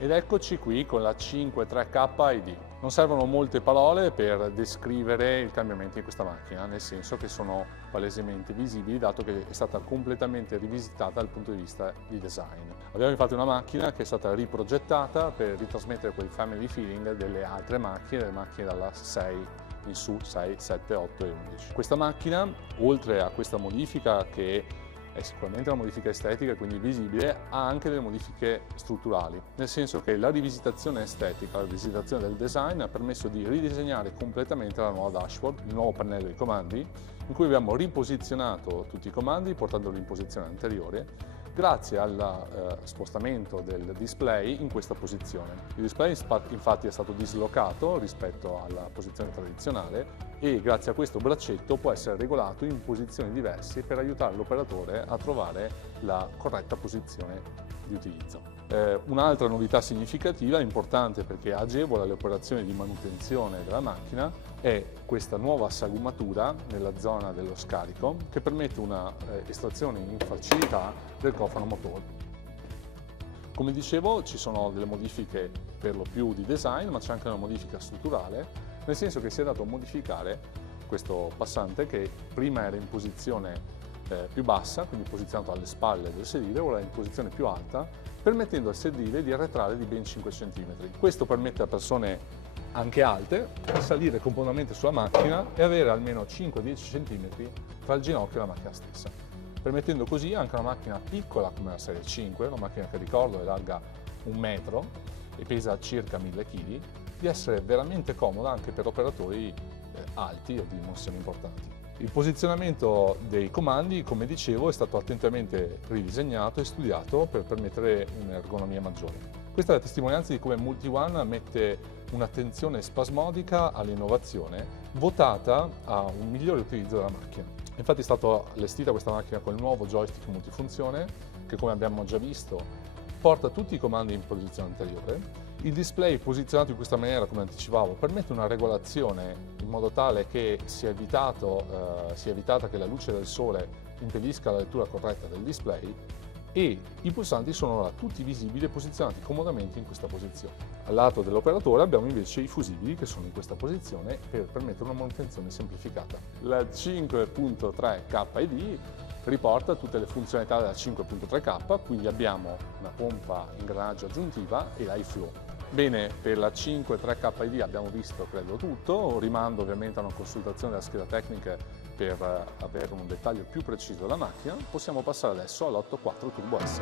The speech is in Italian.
Ed eccoci qui con la 53KID. Non servono molte parole per descrivere il cambiamento di questa macchina, nel senso che sono palesemente visibili dato che è stata completamente rivisitata dal punto di vista di design. Abbiamo infatti una macchina che è stata riprogettata per ritrasmettere quel family feeling delle altre macchine, delle macchine dalla 6 in su, 6, 7, 8 e 11. Questa macchina, oltre a questa modifica che è sicuramente una modifica estetica e quindi visibile, ha anche delle modifiche strutturali, nel senso che la rivisitazione estetica, la rivisitazione del design ha permesso di ridisegnare completamente la nuova dashboard, il nuovo pannello di comandi, in cui abbiamo riposizionato tutti i comandi portandoli in posizione anteriore, grazie al spostamento del display in questa posizione. Il display infatti è stato dislocato rispetto alla posizione tradizionale e grazie a questo braccetto può essere regolato in posizioni diverse per aiutare l'operatore a trovare la corretta posizione di utilizzo. Un'altra novità significativa, importante perché agevola le operazioni di manutenzione della macchina, è questa nuova sagomatura nella zona dello scarico che permette una estrazione in facilità del cofano motore. Come dicevo, ci sono delle modifiche per lo più di design, ma c'è anche una modifica strutturale, nel senso che si è dato a modificare questo passante che prima era in posizione più bassa, quindi posizionato alle spalle del sedile, ora è in posizione più alta, permettendo al sedile di arretrare di ben 5 cm. Questo permette a persone anche alte di salire comodamente sulla macchina e avere almeno 5-10 cm tra il ginocchio e la macchina stessa, permettendo così anche a una macchina piccola come la Serie 5, una macchina che ricordo è larga 1 metro e pesa circa 1000 kg, di essere veramente comoda anche per operatori alti o di dimensioni importanti. Il posizionamento dei comandi, come dicevo, è stato attentamente ridisegnato e studiato per permettere un'ergonomia maggiore. Questa è la testimonianza di come MultiOne mette un'attenzione spasmodica all'innovazione, votata a un migliore utilizzo della macchina. Infatti è stata allestita questa macchina con il nuovo joystick multifunzione, che come abbiamo già visto porta tutti i comandi in posizione anteriore. Il display posizionato in questa maniera, come anticipavo, permette una regolazione in modo tale che sia evitata che la luce del sole impedisca la lettura corretta del display e i pulsanti sono ora tutti visibili e posizionati comodamente in questa posizione. Al lato dell'operatore abbiamo invece i fusibili che sono in questa posizione per permettere una manutenzione semplificata. La 5.3 KID riporta tutte le funzionalità della 5.3K, quindi abbiamo una pompa ingranaggio aggiuntiva e l'iFlow. Bene, per la 5.3KID abbiamo visto credo tutto, rimando ovviamente a una consultazione della scheda tecnica per avere un dettaglio più preciso della macchina. Possiamo passare adesso all'8.4 Turbo S.